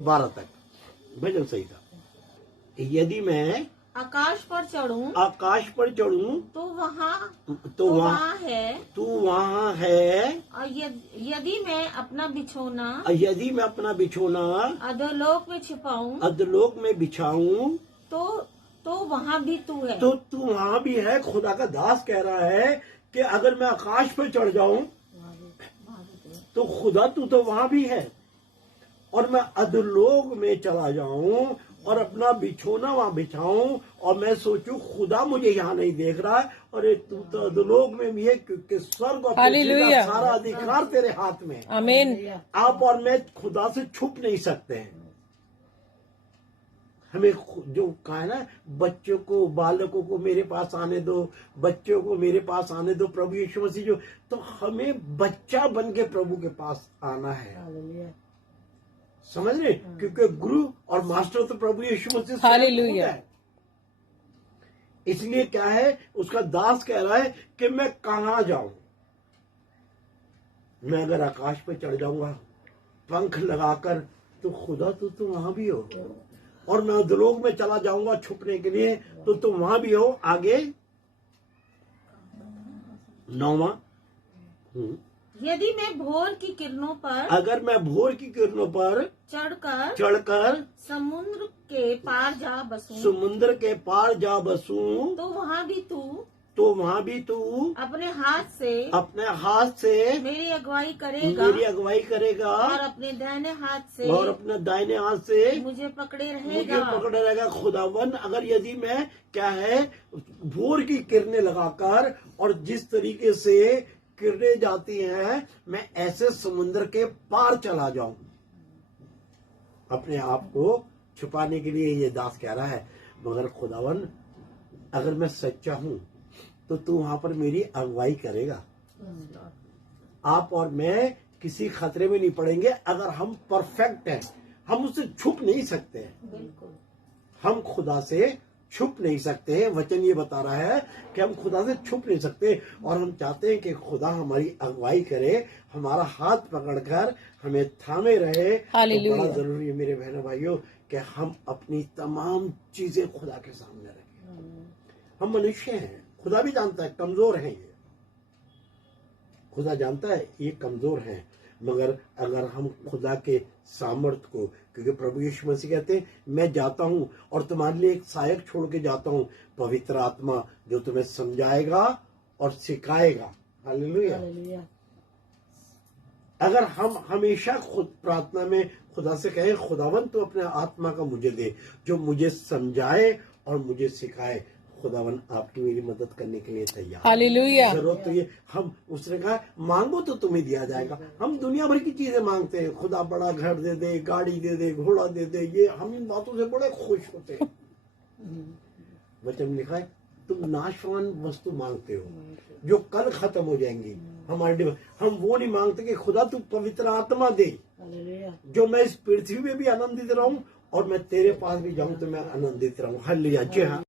12 तक भजन सही था। यदि मैं आकाश पर चढ़ूं तो वहाँ है, तू वहाँ है। और यदि मैं अपना बिछोना अधोलोक में बिछाऊं तो वहाँ भी तू है। तो तू वहाँ भी है। खुदा का दास कह रहा है कि अगर मैं आकाश पर चढ़ जाऊं तो खुदा तू तो वहाँ भी है, और मैं अधोलोक में चला जाऊं और अपना बिछोना वहां बिछाऊं और मैं सोचूं खुदा मुझे यहाँ नहीं देख रहा है, और तू तो अधोलोक में भी है, क्योंकि स्वर्ग और पृथ्वी का सारा अधिकार तेरे हाथ में है। आमीन। आप और मैं खुदा से छुप नहीं सकते हैं। हमें जो कहा है ना, बच्चों को, बालकों को मेरे पास आने दो, बच्चों को मेरे पास आने दो, प्रभु यीशु मसीह जो, तो हमें बच्चा बन के प्रभु के पास आना है। समझ रहे? क्योंकि गुरु और मास्टर तो प्रभु यीशु मसीह हालेलुया है। इसलिए क्या है, उसका दास कह रहा है कि मैं कहां जाऊं। मैं अगर आकाश पे चढ़ जाऊंगा पंख लगाकर तो खुदा तो वहां भी हो, और मैं अधोलोक में चला जाऊंगा छुपने के लिए तो तुम वहां भी हो। आगे 9वां, यदि मैं भोर की किरणों पर अगर मैं भोर की किरणों पर चढ़कर समुद्र के पार जा बसूं तो वहां भी तू अपने हाथ से मेरी अगुवाई करेगा, और अपने दाहिने हाथ से मुझे पकड़े रहेगा। खुदावन अगर यदि मैं क्या है भोर की किरणें लगाकर, और जिस तरीके से किरणें जाती हैं, मैं ऐसे समुद्र के पार चला जाऊं, अपने आप को छुपाने के लिए ये दास कह रहा है। मगर खुदावन अगर मैं सच्चा हूं तो तू वहां पर मेरी अगुवाई करेगा। आप और मैं किसी खतरे में नहीं पड़ेंगे अगर हम परफेक्ट हैं। हम उससे छुप नहीं सकते हैं, हम खुदा से छुप नहीं सकते हैं। वचन ये बता रहा है कि हम खुदा से छुप नहीं सकते, और हम चाहते हैं कि खुदा हमारी अगुवाई करे, हमारा हाथ पकड़कर हमें थामे रहे। तो बड़ा जरूरी है मेरे बहनों भाइयों कि हम अपनी तमाम चीजें खुदा के सामने रखें। हम मनुष्य हैं, खुदा भी जानता है कमजोर हैं ये, खुदा जानता है ये कमजोर हैं, मगर अगर हम खुदा के सामर्थ को, क्योंकि प्रभु यीशु मसीह कहते हैं मैं जाता हूं और तुम्हारे लिए एक सहायक छोड़ के जाता हूं, पवित्र आत्मा, जो तुम्हें समझाएगा और सिखाएगा। हालेलुया। अगर हम हमेशा खुद प्रार्थना में खुदा से कहें खुदावन तो अपने आत्मा का मुझे दे, जो मुझे समझाए और मुझे सिखाए, खुदावन आपकी मेरी मदद करने के लिए तैयार। हालेलुया। जरूरत तो ये हम, उसने कहा मांगो तो तुम्हें दिया जाएगा। हम दुनिया भर की चीजें मांगते हैं, खुदा बड़ा घर दे दे, गाड़ी दे दे, घोड़ा दे दे, ये हम इन बातों से बड़े खुश होते हैं। वचन में लिखा है तुम नाशवान वस्तु मांगते हो जो कल खत्म हो जाएंगी। हम वो नहीं मांगते कि खुदा तू पवित्र आत्मा दे, जो मैं इस पृथ्वी में भी आनंदित रहूं और मैं तेरे पास भी जाऊं तो मैं आनंदित रहूं। हालेलुया। जी हाँ।